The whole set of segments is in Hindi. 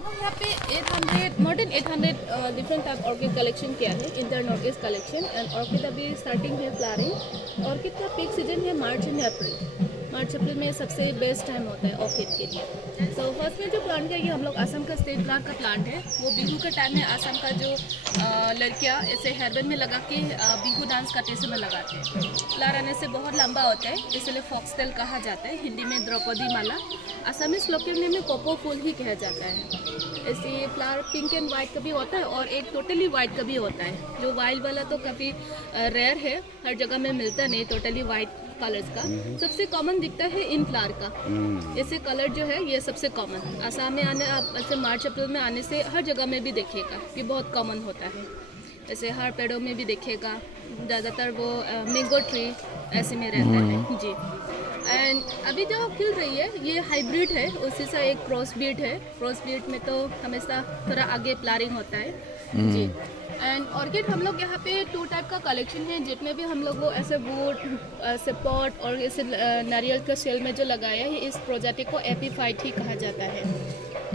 यहाँ पे 800 more than 800 different type orchid collection किया है, inter north east collection. And orchid अभी स्टार्टिंग है फ्लावरिंग। ऑर्किड का पीक सीजन है मार्च एंड अप्रैल। मार्च अप्रैल में सबसे बेस्ट टाइम होता है ऑर्किड के लिए। सो फर्स्ट में जो प्लांट है ये हम लोग असम का स्टेट फ्लावर का प्लांट है। वो बिहू का टाइम में असम का जो लड़कियाँ ऐसे हेयरबैंड में लगा के बिहू डांस करते समय लगाते हैं। फ्लावर आने से बहुत लंबा होता है, इसलिए फॉक्सटेल कहा जाता है, हिंदी में द्रौपदी माला। असमीज लोग के में कोपो फूल ही कहा जाता है। ऐसे फ्लावर पिंक एंड वाइट का भी होता है और एक टोटली वाइट का भी होता है। जो वाइट वाला तो काफ़ी रेयर है, हर जगह में मिलता नहीं टोटली वाइट कलर्स का। सबसे कॉमन दिखता है इन फ्लावर का। ऐसे कलर जो है ये सबसे कॉमन असम में आने, आप ऐसे मार्च अप्रैल में आने से हर जगह में भी देखेगा, ये बहुत कॉमन होता है। ऐसे हर पेड़ों में भी देखेगा, ज़्यादातर वो मैंगो ट्री ऐसे में रहता है जी। एंड अभी जो खिल रही है ये हाइब्रिड है, उसी से एक क्रॉस बीट है। क्रॉस बीट में तो हमेशा थोड़ा आगे फ्लावरिंग होता है जी। एंड ऑर्किड हम लोग यहाँ पे 2 टाइप का कलेक्शन है, जितने भी हम लोग वो ऐसे वुड ऐसे पॉट और ऐसे नारियल के सेल में जो लगाया है, इस प्रोजेक्ट को एपीफाइट ही कहा जाता है,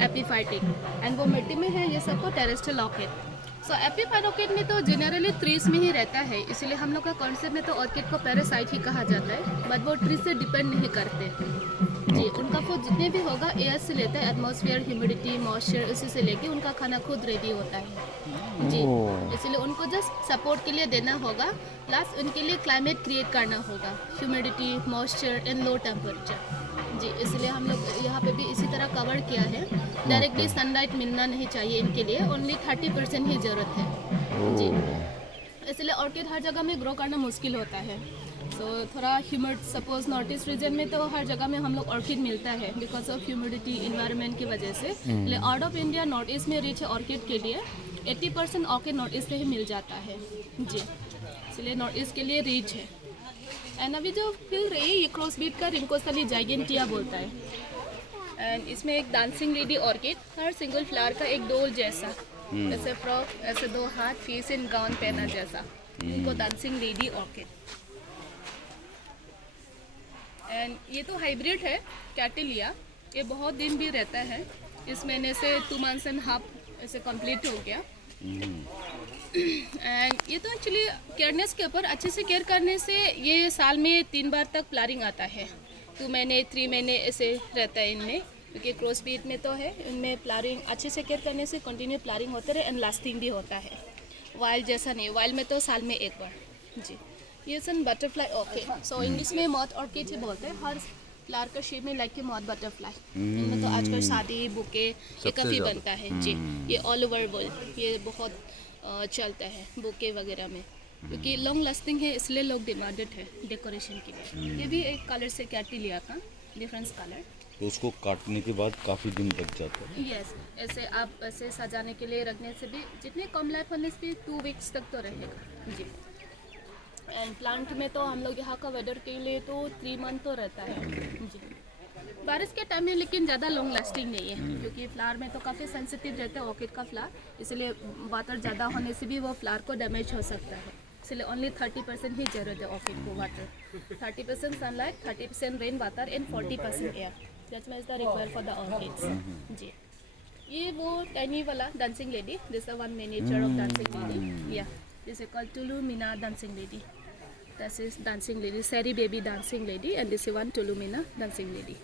एपीफाइटिक। एंड वो मिट्टी में है, ये सबको टेरेस्ट्रियल ऑर्किड। सो एपीफाइट ऑर्किड में तो जनरली ट्रीज में ही रहता है, इसलिए हम लोग का कॉन्सेप्ट में तो ऑर्किड को पैरासाइट ही कहा जाता है। बट वो ट्री से डिपेंड नहीं करते जी। उनका फूड जितने भी होगा एयर से लेता है, एटमॉस्फेयर, ह्यूमिडिटी, मॉइस्चर, उसी से लेके उनका खाना खुद रेडी होता है जी। इसलिए उनको जस्ट सपोर्ट के लिए देना होगा, प्लस उनके लिए क्लाइमेट क्रिएट करना होगा, humidity, moisture and low temperature जी। इसलिए हम लोग यहाँ पे भी इसी तरह कवर किया है। डायरेक्टली सनलाइट मिलना नहीं चाहिए इनके लिए, ओनली 30% ही ज़रूरत है जी। इसलिए ऑर्किड हर जगह में ग्रो करना मुश्किल होता है। सो थोड़ा humid, suppose north east region में तो हर जगह में हम लोग ऑर्किड मिलता है बिकॉज ऑफ ह्यूमिडिटी, इन्वायरमेंट की वजह से। लेकिन out of India north east में रिच है ऑर्किड के लिए। 80% ऑर्किड नॉर्थ ईस्ट से ही मिल जाता है जी, इसलिए नॉर्थ ईस्ट के लिए रिच है। एंड अभी जो खिल रही है ये क्रॉस बीट का रिंकोस्थली जाइगेंटिया बोलता है। एंड इसमें एक डांसिंग लेडी ऑर्किड, हर सिंगल फ्लावर का एक डोल जैसा, ऐसे फ्रॉक, ऐसे 2 हाथ, फेस एंड गाउन पहना जैसा, इनको डांसिंग लेडी ऑर्किड। एंड ये तो हाइब्रिड है कैटिलिया, ये बहुत दिन भी रहता है। इस महीने से 2 मंथ्स एंड हाफ ऐसे कंप्लीट हो गया। एंड ये तो एक्चुअली केयरनेस के ऊपर, अच्छे से केयर करने से ये साल में 3 बार तक फ्लावरिंग आता है। 2 महीने 3 महीने ऐसे रहता है इनमें, क्योंकि क्रॉस बीट में तो है, इनमें फ्लावरिंग अच्छे से केयर करने से कंटिन्यू फ्लावरिंग होता है एंड लास्टिंग भी होता है। वाइल्ड जैसा नहीं, वाइल्ड में तो साल में 1 बार जी। ये सन बटरफ्लाई ऑर्किड, सो इंग्लिश में मॉथ ऑर्किड ही बोलते हैं। हर फ्लावर का शेप में लाइक के मॉथ बटरफ्लाई। इनमें तो आजकल शादी, बुके ये काफ़ी बनता है जी। ये ऑल ओवर वर्ल्ड ये बहुत चलता है बुके वगैरह में, क्योंकि लॉन्ग लास्टिंग है, इसलिए लोग डिमांडेड है डेकोरेशन के लिए। ये भी एक कलर से कैटिलिया का डिफरेंस कलर, तो उसको काटने के बाद काफ़ी दिन लग जाता है। यस। ऐसे आप ऐसे सजाने के लिए रखने से भी जितने कम लाइफ होने से भी 2 वीक्स तक तो रहेगा जी। एंड प्लांट में तो हम लोग यहाँ का वेदर के लिए तो 3 मंथ तो रहता है जी। बारिश के टाइम में लेकिन ज़्यादा लॉन्ग लास्टिंग नहीं है, क्योंकि फ्लावर में तो काफ़ी सेंसिटिव रहते हैं ऑर्किड का फ्लावर, इसलिए वाटर ज़्यादा होने से भी वो फ्लावर को डैमेज हो सकता है। इसलिए ओनली 30% ही जरूरत है ऑर्किड को water. 30% sunlight, 30% rain water and 40% air, that means the require for the orchids जी। ये वो टाइनी वाला dancing lady, this is one miniature of dancing lady, या this is called tolumnia dancing lady. This is dancing lady, Sharry Baby dancing lady, and this is one tolumnia dancing lady.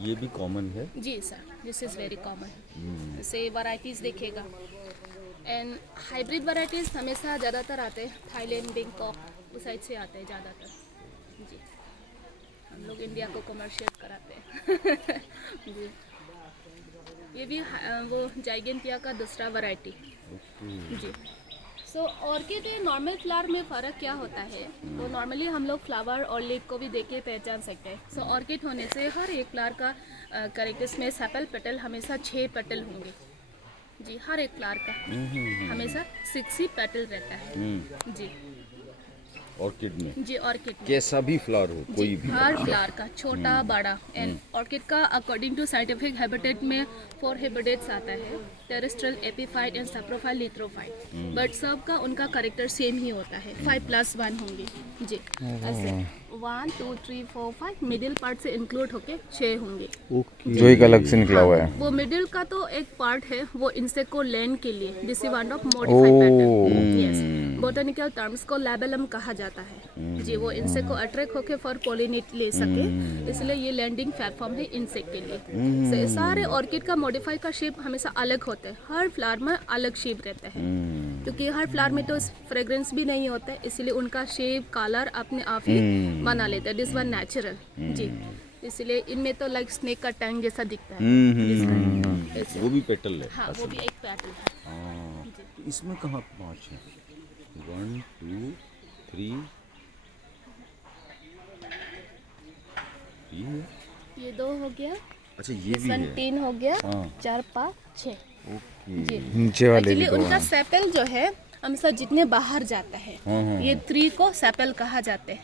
ये भी कॉमन है जी sir, this is very common. से वैरायटीज़ देखेगा। एंड हाइब्रिड वैरायटीज़ हमेशा ज़्यादातर आते हैं थाईलैंड, बैंकॉक उस साइड से आते हैं ज़्यादातर जी। हम लोग इंडिया को कमर्शियल कराते हैं जी। ये भी वो जाइगेंटिया का दूसरा वैरायटी जी। सो ऑर्किड नॉर्मल फ्लावर में फ़र्क क्या होता है, तो नॉर्मली हम लोग फ्लावर और लीफ को भी देख के पहचान सकते हैं। सो ऑर्किड होने से हर एक फ्लावर का कैरेक्टर्स में सेपल पेटल हमेशा 6 पेटल होंगे जी। हर एक फ्लावर का हमेशा 6 ही पेटल रहता है जी। ऑर्किड में जी ऑर्किड में कैसा भी फ्लावर हो कोई भी हर फ्लावर का छोटा बड़ा एंड ऑर्किड का अकॉर्डिंग टू साइंटिफिक हैबिटेट में 4 हैबिटेट्स आता है, terrestrial, epiphyte and saprophyte, lithophyte. But सब का उनका करेक्टर सेम ही होता है, 5+1 होंगे जी। ऐसे 1 2 3 4 5 मिडिल पार्ट से इंक्लूड होके 6 होंगे। जो एक अलग से निकला हुआ है। वो मिडिल का तो एक पार्ट है, वो इंसेक्ट को लैंड के लिए, this is one of modified pattern. Yes, botanical terms को लैबेलम कहा जाता है जी। वो इंसेक्ट को अट्रैक्ट होके फॉर पोलिनेट ले सके, इसलिए ये लैंडिंग प्लेटफॉर्म है इंसेक्ट के लिए। से सारे ऑर्किड का मॉडिफाई का शेप हमेशा अलग होता है, हर फ्लावर में अलग शेप रहता है, क्योंकि हर फ्लावर में तो फ्रेग्रेंस भी नहीं होता है, इसलिए उनका शेप कलर अपने आप ही बना लेता है। दिस वन नेचुरल जी, इसलिए इनमें तो लाइक स्नेक का टैंग जैसा दिखता है। वो भी पेटल है। हाँ, वो भी एक पैटर्न है। हाँ, तो इसमें कहाँ 5 है? 1 2 3 ये है? ये 2 हो गया, अच्छा ये भी वन है। 3 हो गया, हाँ 4 5 6 ओके। जी। नीचे वाले एक्चुअली भी तो उनका हैं। सेपल जो है हमेशा जितने बाहर जाता है, हाँ, ये 3 को सेपल कहा जाता है।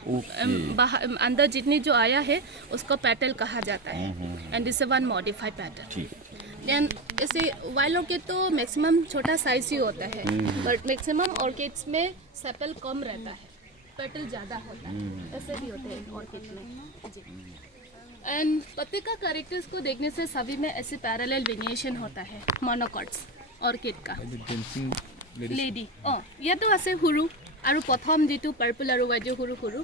बाहर अंदर जितनी जो आया है उसको पेटल कहा जाता है, and this is one modified pattern. ठीक है। देन ऐसे वाइल्ड ऑर्किड तो मैक्सिमम छोटा साइज ही होता है, बट मैक्सिमम ऑर्किड्स में सेपल कम रहता है, पेटल ज़्यादा होता है, ऐसे भी होते हैं ऑर्किड में जी। एंड पत्ते का कैरेक्टर्स को देखने से सभी में ऐसे पैरेलल वेरिएशन होता है मोनोकॉट्स ऑर्किड का। লেডি ইয়াতো আছে সৰু আৰু প্ৰথম যিটো পাৰ্পল আৰু হোৱাইট সৰু সৰু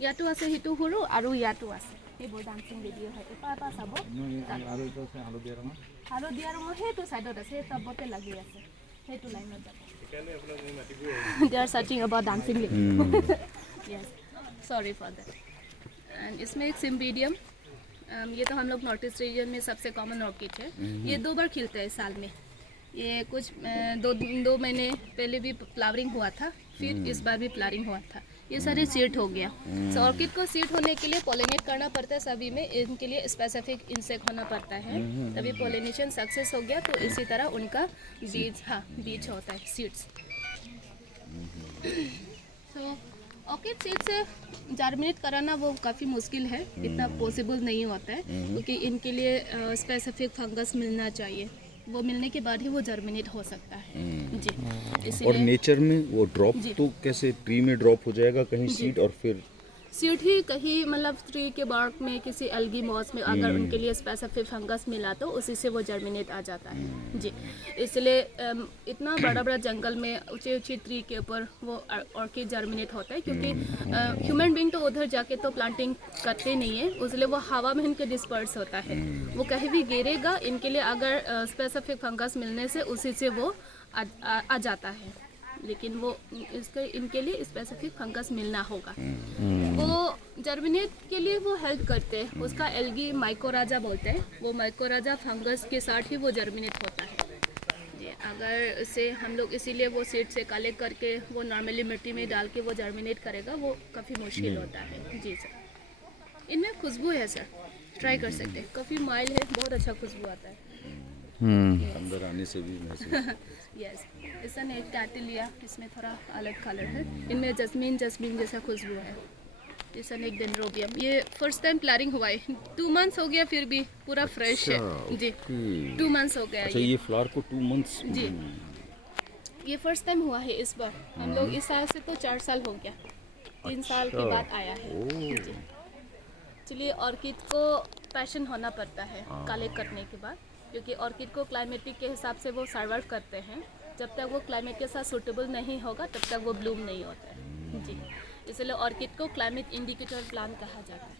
ইয়াতো আছে, সেইটো সৰু আৰু ইয়াতো আছে, সেইবোৰ ডান্সিং লেডি হয়। এপাহ চাব, হালধীয়া ৰঙৰ সেইটো ছাইডত আছে, সেই টাবতে লাগি আছে, সেইটো লাইনত যাব। They are searching about dancing lady. Yes, sorry for that. And इसमें एक सिम्बीडियम, ये तो हम लोग नॉर्थ ईस्ट रीजन में सबसे कॉमन ऑर्किड है। ये 2 बार खिलता है साल में। ये कुछ 2 महीने पहले भी फ्लावरिंग हुआ था, फिर इस बार भी फ्लावरिंग हुआ था। ये सारे सीड हो गया। सो ऑर्किड को सीड होने के लिए पोलिनेट करना पड़ता है, सभी में इनके लिए स्पेसिफिक इंसेक्ट होना पड़ता है, तभी पोलिनेशन सक्सेस हो गया। तो इसी तरह उनका बीज, हाँ बीज होता है, सीड्स। सो ऑर्किड सीड से जर्मिनेट कराना वो काफ़ी मुश्किल है, इतना पॉसिबल नहीं होता है, क्योंकि इनके लिए स्पेसिफिक फंगस मिलना चाहिए, वो मिलने के बाद ही वो जर्मिनेट हो सकता है जी। और इसलिए नेचर में वो ड्रॉप जी। तो कैसे ट्री में ड्रॉप हो जाएगा कहीं सीड, और फिर सीड ही कहीं मतलब ट्री के बार्क में किसी एल्गी मॉस में अगर उनके लिए स्पेसिफिक फंगस मिला तो उसी से वो जर्मिनेट आ जाता है जी। इसलिए इतना बड़ा बड़ा जंगल में ऊंचे ऊंचे ट्री के ऊपर वो ऑर्किड जर्मिनेट होता है, क्योंकि ह्यूमन बीइंग तो उधर जाके तो प्लांटिंग करते नहीं है, इसलिए वो हवा में इनके डिस्पर्स होता है, वो कहीं भी गिरेगा, इनके लिए अगर स्पेसिफिक फंगस मिलने से उसी से वो आ जाता है, लेकिन वो इसके इनके लिए स्पेसिफिक फंगस मिलना होगा। वो जर्मिनेट के लिए वो हेल्प करते हैं, उसका एल्गी माइकोराजा बोलते हैं, वो माइकोराजा फंगस के साथ ही वो जर्मिनेट होता है जी। अगर से हम लोग इसीलिए वो सीड से कलेक्ट करके वो नॉर्मली मिट्टी में डाल के वो जर्मिनेट करेगा, वो काफ़ी मुश्किल होता है जी सर। इनमें खुशबू है सर, ट्राई कर सकते हैं, काफ़ी माइल्ड है, बहुत अच्छा खुशबू आता है। अंदर आने से भी महसूस यस, ऐसा नहीं कैटिलिया, इसमें थोड़ा अलग कलर है, इनमें जस्मीन जैसा खुशबू है। जैसा एक डेंड्रोबियम, ये फर्स्ट टाइम फ्लावरिंग हुआ है, 2 मंथ्स हो गया, फिर भी पूरा फ्रेश है जी। 2 मंथ्स हो गया अच्छा, ये फ्लावर को 2 मंथ्स जी। ये फर्स्ट टाइम हुआ है इस बार, हम लोग इस साल से तो 4 साल हो गया, 3 साल के बाद आया है जी। चलिए, ऑर्किड को पैशन होना पड़ता है कलेक्ट करने के बाद, क्योंकि ऑर्किड को क्लाइमेटिक के हिसाब से वो सर्वाइव करते हैं, जब तक वो क्लाइमेट के साथ सूटेबल नहीं होगा तब तक वो ब्लूम नहीं होता है जी। इसलिए ऑर्किड को क्लाइमेट इंडिकेटर प्लांट कहा जाता है।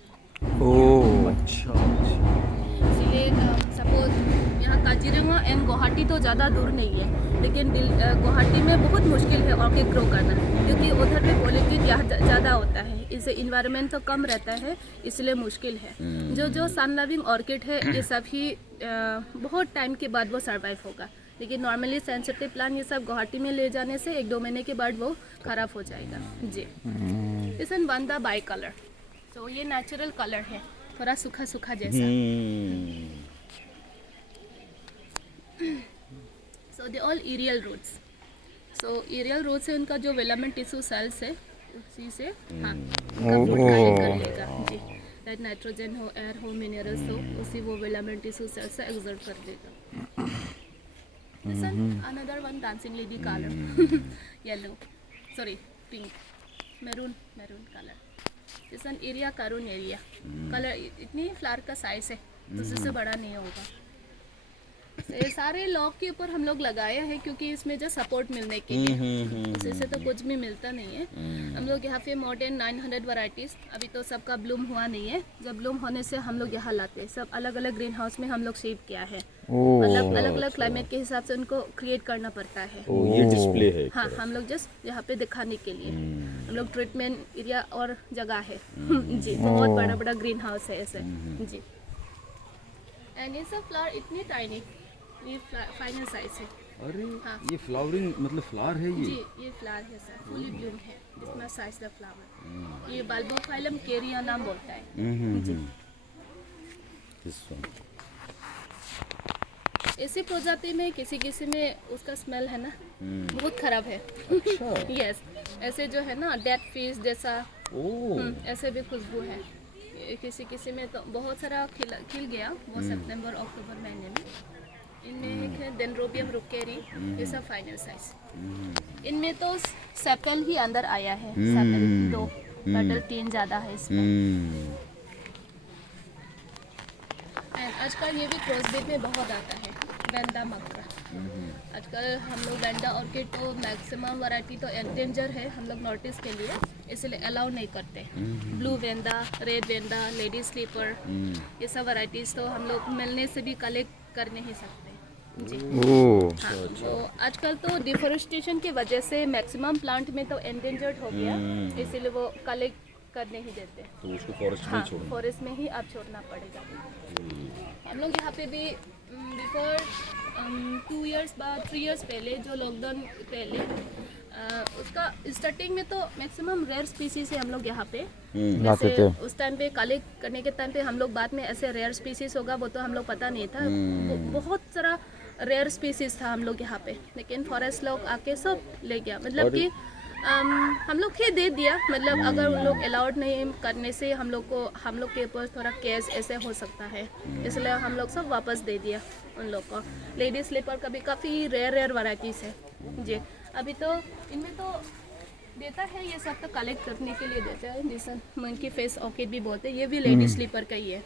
ओह अच्छा। इसीलिए सपोज यहाँ काजीरंगा एंड गुवाहाटी तो ज़्यादा दूर नहीं है, लेकिन गुवाहाटी में बहुत मुश्किल है ऑर्किड ग्रो करना, क्योंकि उधर पे पॉल्यूटेड ज़्यादा होता है, इससे इन्वायरमेंट तो कम रहता है, इसलिए मुश्किल है। जो सन लविंग ऑर्किड है, ये सभी बहुत टाइम के बाद वो सर्वाइव होगा, लेकिन नॉर्मली सेंसिटिव प्लांट ये सब गुवाहाटी में ले जाने से 1-2 महीने के बाद वो ख़राब हो जाएगा जी। Is an one the bicolour, तो ये नेचुरल कलर है, थोड़ा सूखा सूखा जैसा। So they all aerial roots. So aerial roots से उनका जो वेलामेंट टिश्यू सेल्स है उसी से हाँ फ्रूट कर लेगा जी। लाइक नाइट्रोजन हो, एयर हो, मिनरल्स हो, उसी वो फिलामेंट टिश्यू सेल से एक्सर्ट कर देगा। Another one dancing lady colour yellow sorry pink maroon colour this one area करून एरिया कलर इतनी फ्लावर का साइज है दूसरे से बड़ा नहीं होगा। ये सारे लॉक के ऊपर हम लोग लगाए हैं क्योंकि इसमें जो सपोर्ट मिलने के लिए उसी से तो कुछ भी मिलता नहीं है। हम लोग यहाँ पे मोर देन 900 वैरायटीज अभी तो सबका ब्लूम हुआ नहीं है। जब ब्लूम होने से हम लोग यहाँ लाते हैं। सब अलग अलग ग्रीन हाउस में हम लोग शेप किया है। मतलब अलग अलग क्लाइमेट के हिसाब से उनको क्रिएट करना पड़ता है। ये डिस्प्ले है। हाँ हम लोग जस्ट यहाँ पे दिखाने के लिए हम लोग ट्रीटमेंट एरिया और जगह है जी। बहुत बड़ा बड़ा ग्रीन हाउस है ऐसे जी। एंड ये सब फ्लावर इतनी टाइनी ये फाइनल साइज है। अरे हाँ। ये फ्लावरिंग मतलब फ्लावर है जी ये फ्लावर है सर फुली ब्लूम है जितना साइज द फ्लावर। ये बल्बोफाइलम केरिया नाम बोलता है जी। ऐसी प्रजाति में किसी में उसका स्मेल है ना बहुत खराब है। यस ऐसे जो है ना डेड फिश जैसा ऐसे भी खुशबू है। किसी में तो बहुत सारा खिल गया वो सितंबर अक्टूबर महीने में। इनमें एक है डेंड्रोबियम रुकेरी ये सब फाइनल साइज। इनमें तो सेपल ही अंदर आया है। सेपल 2 पेटल 3 ज़्यादा है इसमें। एंड आजकल ये भी क्रॉसब्रीड में बहुत आता है वेंडा मक्का। आजकल हम लोग वेंडा ऑर्किड तो मैक्सिमम वैरायटी तो एंडेंजर है हम लोग नॉर्थ ईस्ट के लिए इसलिए अलाउ नहीं करते। Blue vanda, red vanda, lady slipper ये सब वैरायटीज तो हम लोग मिलने से भी कलेक्ट कर नहीं सकते जी। हाँ, तो आजकल तो डिफोरेस्टेशन की वजह से मैक्सिमम प्लांट में तो एंडेंजर्ड हो गया इसीलिए वो कलेक्ट कर नहीं देते। तो उसको फॉरेस्ट में छोड़ना। फॉरेस्ट में ही आप छोड़ना पड़ेगा। हम लोग यहाँ पे भी बिफोर 2 इयर्स बाद 3 इयर्स पहले जो लॉकडाउन पहले उसका स्टार्टिंग में तो मैक्सिमम रेयर स्पीसीज है हम लोग यहाँ पे लाते थे। उस टाइम पे कलेक्ट करने के टाइम पे हम लोग बाद में ऐसे रेयर स्पीसीज होगा वो तो हम लोग पता नहीं था। बहुत सारा रेयर स्पीसीज था हम लोग यहाँ पे लेकिन फॉरेस्ट लोग आके सब ले गया। मतलब कि हम लोग ही दे दिया। मतलब अगर उन लोग अलाउड नहीं करने से हम लोग के ऊपर थोड़ा केस ऐसे हो सकता है इसलिए हम लोग सब वापस दे दिया उन लोग को। लेडी स्लीपर का भी काफ़ी रेयर वैरायटीज़ है जी। अभी तो इनमें तो देता है ये सब तो कलेक्ट करने के लिए देता है। जैसे मंकी फेस ऑर्किड भी बोलते हैं ये भी लेडी स्लीपर का ही है।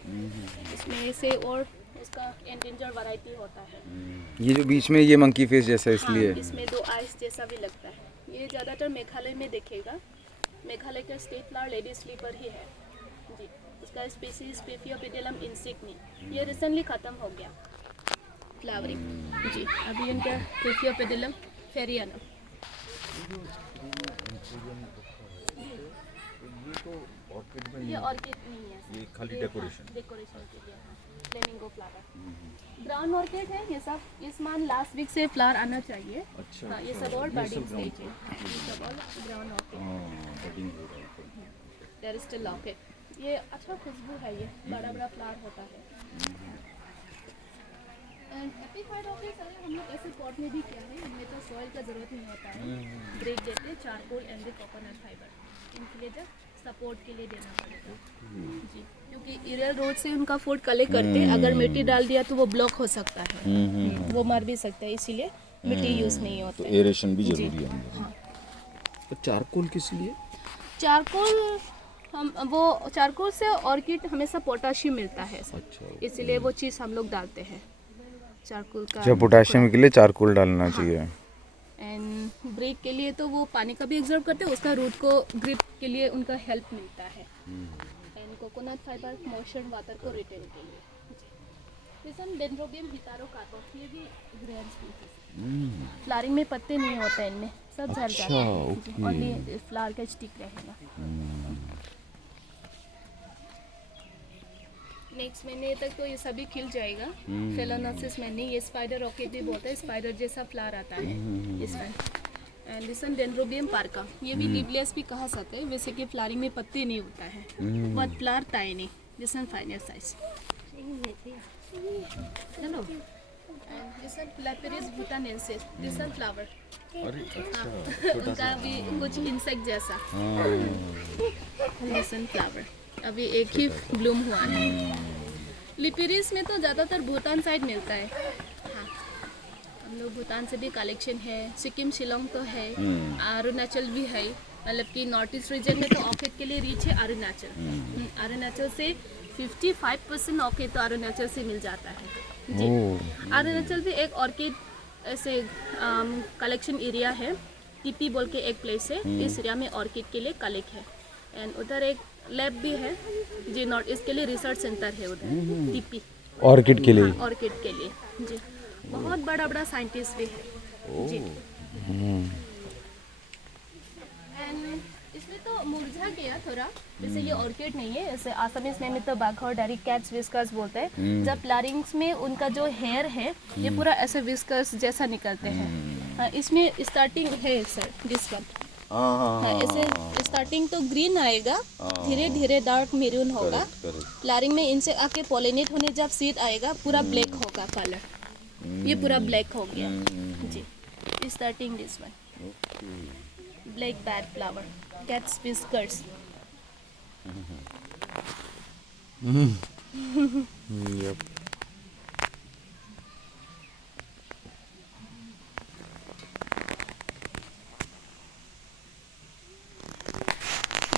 इसमें से और इसका एंडेंजर वैरायटी होता है। ये जो बीच में ये मंकी फेस जैसा इसलिए हाँ, इसमें 2 आइस जैसा भी लगता है। ये ज़्यादातर मेघालय में देखेगा। मेघालय का स्टेट फ्लावर लेडी स्लीपर ही है जी। इसका स्पीसीज पेफियोपेडिलम इंसिग्नी ये रिसेंटली ख़त्म हो गया फ्लावरिंग जी। अभी इनका पेफियोपेडिलम फेरियानम ये ऑर्किड नहीं है ये खाली डेकोरेशन के लिए फ्लेमिंगो फ्लावर ब्राउन ऑर्किड है ये सब। इस मंथ लास्ट वीक से फ्लावर आना चाहिए। अच्छा। हाँ ये सब और बडिंग स्टेज है। ये सब और brown orchid there is still locket. ये अच्छा खुशबू है। ये बड़ा बड़ा फ्लावर होता है। एंड एपिफाइड ऑर्किड सारे हम लोग ऐसे पॉट में भी किया है। इनमें तो सॉइल का ज़रूरत नहीं होता है। ब्रेक देते हैं चारकोल एंड कोकोनट फाइबर इनके लिए जब सपोर्ट के लिए देना पड़ेगा जी। क्योंकि एरियल रोड से उनका फूड कलेक्ट करते हैं। अगर मिट्टी डाल दिया तो वो ब्लॉक हो सकता है। वो मर भी सकता है इसीलिए मिट्टी यूज़ नहीं होता है। एरेशन भी जरूरी है। हाँ। तो चारकोल किस लिए? चारकोल वो चारकोल से ऑर्किड हमेशा पोटाशियम मिलता है सर। अच्छा। इसीलिए वो चीज़ हम लोग डालते हैं चारकोल का। जो पोटेशियम के लिए चारकोल डालना चाहिए। एंड ब्रेक के लिए तो वो पानी का भी एब्जॉर्ब करते हैं। उसका रूट को ग्रिप के लिए उनका हेल्प मिलता है। And coconut fibre moisture water को रिटेन के लिए। जैसे डेंड्रोबियम हितारोकार्पस ये भी रेयर स्पीसीज। फ्लावरिंग में पत्ते नहीं होते इनमें सब झड़ जाते हैं। ओनली फ्लावर का स्टिक रहेगा। नेक्स्ट महीने तक तो ये सभी खिल जाएगा। फेलोनोसिस महीने ये स्पाइडर ऑर्किड भी बोलते हैं। स्पाइडर जैसा फ्लावर आता है इसमें। एंड दिस वन डेंड्रोबियम पार्का ये भी लीवलेस भी कहा सकते हैं। वैसे कि फ्लावरिंग में पत्ते नहीं होता है but flower tiny this one final size. चलो And this one Lapiris bhutanensis, this one flower. अरे अच्छा उनका भी कुछ इंसेक्ट जैसा. This one flower. अभी एक ही ब्लूम हुआ है. लिपिरिस में तो ज़्यादातर भूटान साइड मिलता है. हाँ, हम लोग भूटान से भी कलेक्शन है. सिक्किम शिलोंग तो है, अरुणाचल भी है. मतलब कि नॉर्थ ईस्ट रीजन में तो ऑर्किड के लिए रीच है अरुणाचल. अरुणाचल से 55% ऑर्किड तो अरुणाचल से मिल जाता है जी. अरुणाचल भी एक ऑर्किड ऐसे कलेक्शन एरिया है. टीपी बोल के एक प्लेस है. इस एरिया में ऑर्किड के लिए कलेक्ट है. एंड उधर एक लैब भी है जी. नॉर्थ ईस्ट के लिए रिसर्च सेंटर है उधर टीपी ऑर्किड के लिए. हाँ, ऑर्किड के लिए जी. बहुत बड़ा बड़ा साइंटिस्ट भी है जी. एंड इसमें तो मुरझा गया थोड़ा. जैसे ये ऑर्किड नहीं है. ऐसे आसामीज नेम में तो बाघोडारी कैट्स विस्कर्स बोलते हैं. जब फ्लावरिंग्स में उनका जो हेयर है ये पूरा ऐसे विस्कर्स जैसा निकलते हैं. इसमें स्टार्टिंग है सर दिस वन. हाँ, ऐसे स्टार्टिंग तो ग्रीन आएगा, धीरे धीरे डार्क मैरून होगा. फ्लावरिंग में इनसे आके पॉलिनेट होने जब सीड आएगा पूरा ब्लैक होगा कलर. ये पूरा ब्लैक हो गया जी. Starting this one black bat flower cat's whiskers. Yep.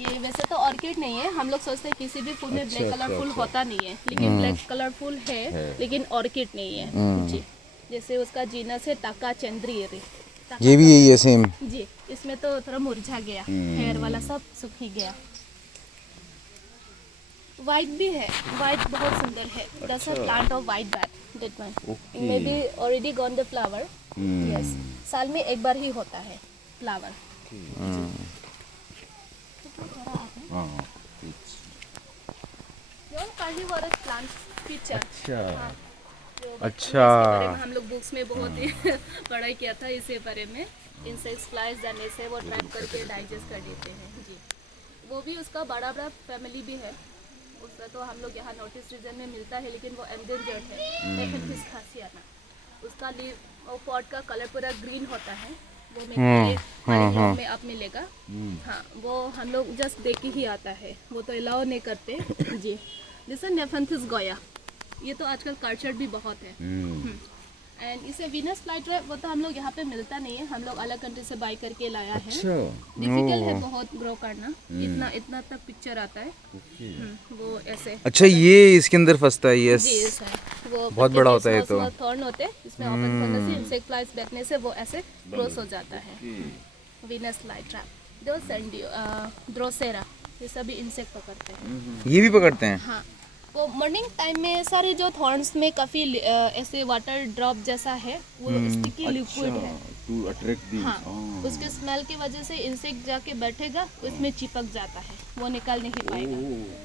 ये वैसे तो ऑर्किड नहीं है. हम लोग सोचते हैं किसी भी फूल में ब्लैक कलरफुल होता नहीं है, लेकिन ब्लैक कलरफुल है लेकिन ऑर्किड नहीं है जी. जैसे उसका जीनस है टाका चंद्रियरी. ये भी यही है सेम जी. इसमें तो थोड़ा मुरझा गया, हेयर वाला सब सूख ही गया. वाइट भी है. वाइट बहुत सुंदर है. That's a plant of white bat that one. May be already gone the flower. Yes, साल में एक बार ही होता है फ्लावर. Carnivorous plant feature. अच्छा. हम लोग बुक्स में बहुत ही पढ़ाई किया था इसे बारे में. इंसेक्ट्स फ्लाइज जाने से वो ट्रैप करके डाइजेस्ट कर देते हैं जी. वो भी उसका बड़ा बड़ा फैमिली भी है. उसका तो हम लोग यहाँ नॉर्थ ईस्ट रीजन में मिलता है, लेकिन वो एंडेंजर्ड है. नेफेंथिस खासियाना. उसका लीव और पॉट का कलर पूरा ग्रीन होता है. वो में आप मिलेगा. हाँ, वो हम लोग जस्ट देख के ही आता है. वो तो अलाउ नहीं करते जी. जैसे नेफेंथिस गोया, ये तो आजकल कल्चर भी बहुत है. एंड इसे वीनस फ्लाईट्रैप वो तो हम लोग यहाँ पे मिलता नहीं है. हम लोग अलग कंट्री से बाई करके लाया है. डिफिकल्ट है बहुत ग्रो करना. इतना इतना तक पिक्चर आता है. वो ऐसे. अच्छा, ये इसके अंदर फंसता है. यस जी सर. वो बहुत बड़ा होता है तो. थॉर्न होते हैं इसमें. ओपन करने से इंसेक्ट फ्लाइज बैठने से वो ऐसे क्लोज हो जाता है. Venus flytrap. दो सेंडियो ड्रोसेरा, ये सभी इंसेक्ट पकड़ते हैं. ये भी पकड़ते हैं. हाँ, वो मॉर्निंग टाइम में सारे जो थॉर्न्स में काफ़ी ऐसे वाटर ड्रॉप जैसा है. वो स्टिकी लिक्विड है. To attract the. हाँ, उसके स्मेल की वजह से इंसेक्ट जाके बैठेगा, उसमें चिपक जाता है. वो निकाल नहीं पाएगा.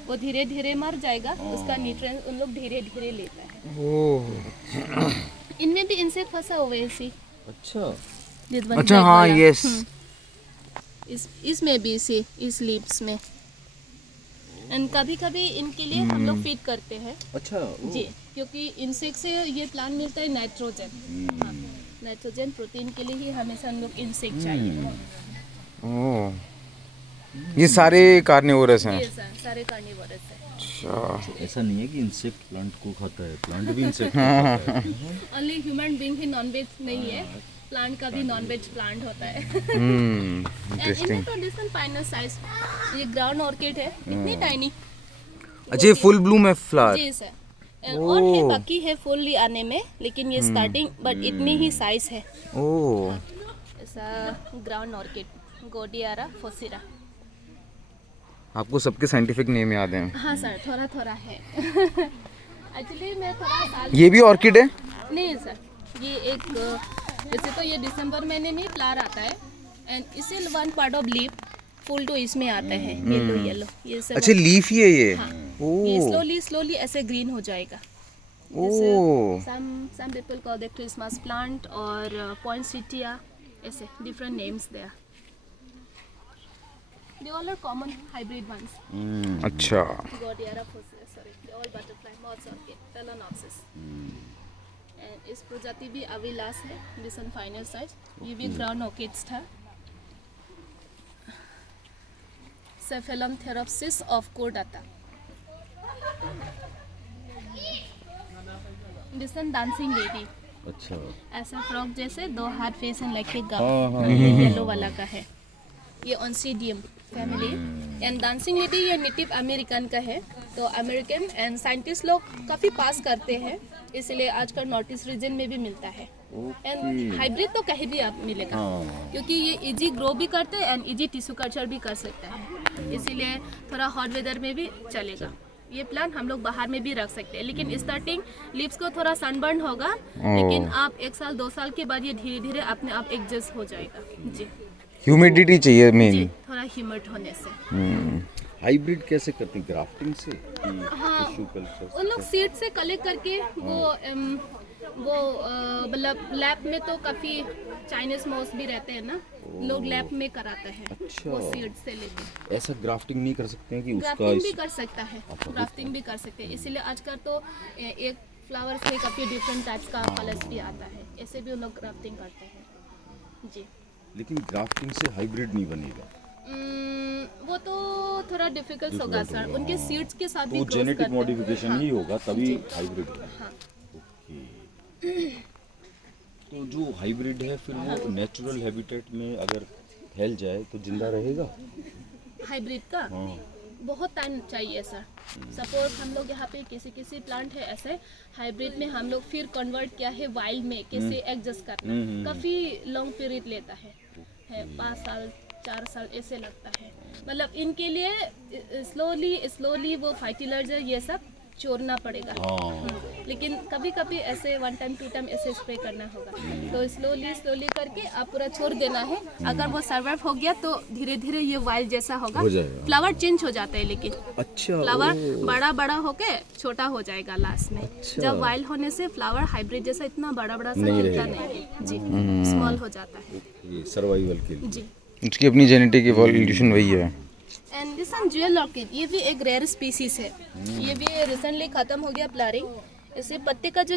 वो धीरे धीरे मर जाएगा. उसका न्यूट्रिएंट्स उन लोग धीरे धीरे लेता है. इनमें भी इंसेक्ट फंसा हुआ है इसी. अच्छा हाँ. यस, इसमें भी इसी इस लीव्स में. एंड कभी कभी इनके लिए हम लोग फीड करते हैं. अच्छा जी, क्योंकि इंसेक्ट से ये प्लांट मिलता है नाइट्रोजन. हाँ, नाइट्रोजन प्रोटीन के लिए ही हमेशा हम लोग इंसेक्ट चाहिए. ये सारे कार्निवोरस हैं. ये सारे कार्निवोरस है. अच्छा, ऐसा नहीं है कि इंसेक्ट प्लांट को खाता है. प्लांट भी इंसेक्ट खाता है. ओनली ह्यूमन बीइंग ही नॉनवेज नहीं है. प्लांट का भी नॉनवेज प्लांट होता है. इंटरेस्टिंग. तो डिफरेंट फाइनल साइज. ये ग्राउंड ऑर्किड है, इतनी टाइनी. अच्छा, ये फुल ब्लूम है फ्लावर. जी सर. और है, बाकी है फुल्ली आने में, लेकिन ये स्टार्टिंग बट इतनी ही साइज है. ओह, ऐसा ग्राउंड ऑर्किड गोडियारा फोसिरा. आपको सबके साइंटिफिक नेम याद हैं? हाँ सर, थोड़ा थोड़ा है. एक्चुअली मैं थोड़ा साल. ये भी ऑर्किड है? नहीं सर, ये एक वैसे तो ये दिसंबर महीने में फ्लावर आता है. एंड इसे one part of leaf full to इसमें आता है. येलो येलो ये सब. अच्छा, लीफ ही है ये. हाँ, ओह, ये स्लोली ऐसे ग्रीन हो जाएगा. ओह, some people call it Christmas plant और poinsettia. ऐसे different names there. They all are common hybrid ones. अच्छा. Godiara fossila, sorry, they all butterfly, moths orchid, phalaenopsis. And इस प्रजाति भी अविलास है, डिसन फाइनल साइज, ये भी ग्राउंड ऑर्किड्स था। सेफेलम थेरोप्सिस ऑफ कोर्डाटा, डिसन डांसिंग लेडी, अच्छा। ऐसा फ्रॉक जैसे 2 हाथ फेस एंड लाइक हाँ, ये येलो वाला का है। ये Oncidium family and dancing lady ये नेटिव अमेरिकन का है। तो अमेरिकन एंड साइंटिस्ट लोग काफ़ी पास करते हैं, इसलिए आजकल नॉर्थ ईस्ट रीजन में भी मिलता है। एंड हाइब्रिड तो कहीं भी आप मिलेगा, क्योंकि ये इजी ग्रो भी करते हैं एंड इजी टिश्यू कल्चर भी कर सकता है, इसीलिए थोड़ा हॉट वेदर में भी चलेगा। ये प्लांट हम लोग बाहर में भी रख सकते हैं, लेकिन स्टार्टिंग लीव्स को थोड़ा सनबर्न होगा, लेकिन आप 1 साल 2 साल के बाद ये धीरे धीरे अपने आप एडजस्ट हो जाएगा। जी, ह्यूमिडिटी चाहिए जी, मेन। थोड़ा ह्यूमिड होने से। हाइब्रिड कैसे करते हैं, ग्राफ्टिंग से? हाँ, टिश्यू कल्चर उन लोग सीड से कलेक्ट करके वो मतलब लैब में तो काफ़ी चाइनीज मॉस भी रहते हैं ना, लोग लैब में कराते हैं। अच्छा। वो सीड से लेके ऐसा ग्राफ्टिंग नहीं कर सकते हैं कि उसका ग्राफ्टिंग भी कर सकता है, ग्राफ्टिंग भी कर सकते हैं। इसीलिए आजकल तो एक फ्लावर्स में काफ़ी डिफरेंट टाइप्स का कलर्स भी आता है, ऐसे भी उन लोग ग्राफ्टिंग करते हैं। जी, लेकिन ग्राफ्टिंग से हाइब्रिड नहीं बनेगा। वो तो थोड़ा डिफिकल्ट होगा सर, उनके सीड्स के साथ भी तो क्रॉस जेनेटिक करते हैं। मॉडिफिकेशन ही होगा तभी जी। हाइब्रिड होगा। हाँ, तो जो हाइब्रिड है फिर वो नेचुरल हैबिटेट में अगर फैल जाए तो जिंदा रहेगा? हाइब्रिड का हाँ। बहुत टाइम चाहिए सर। सपोज हम लोग यहाँ पे किसी प्लांट है ऐसे हाइब्रिड में हम लोग फिर कन्वर्ट किया है वाइल्ड में, कैसे एडजस्ट करना काफ़ी लॉन्ग पीरियड लेता है 5 साल 4 साल ऐसे लगता है। मतलब इनके लिए स्लोली वो फर्टिलाइजर ये सब छोड़ना पड़ेगा। लेकिन कभी कभी ऐसे 1 टाइम 2 टाइम ऐसे स्प्रे करना होगा, तो स्लोली करके आप पूरा छोड़ देना है। अगर वो सर्वाइव हो गया तो धीरे धीरे ये वाइल्ड जैसा होगा, हो जाएगा। फ्लावर चेंज हो जाता है, लेकिन अच्छा। फ्लावर बड़ा होके छोटा हो जाएगा लास्ट में। अच्छा। जब वाइल्ड होने से फ्लावर हाइब्रिड जैसा इतना बड़ा सा नहीं दिखता रहेगा। नहीं है। जी, स्मॉल हो जाता है। ये सर्वाइवल के लिए। जी, उसकी अपनी जेनेटिक इवोल्यूशन वही है। एंड दिस ज्वेल ऑर्किड, ये भी एक रेयर स्पीसीज है। ये भी रिसेंटली खत्म हो गया फ्लावरिंग। इसे पत्ते का जो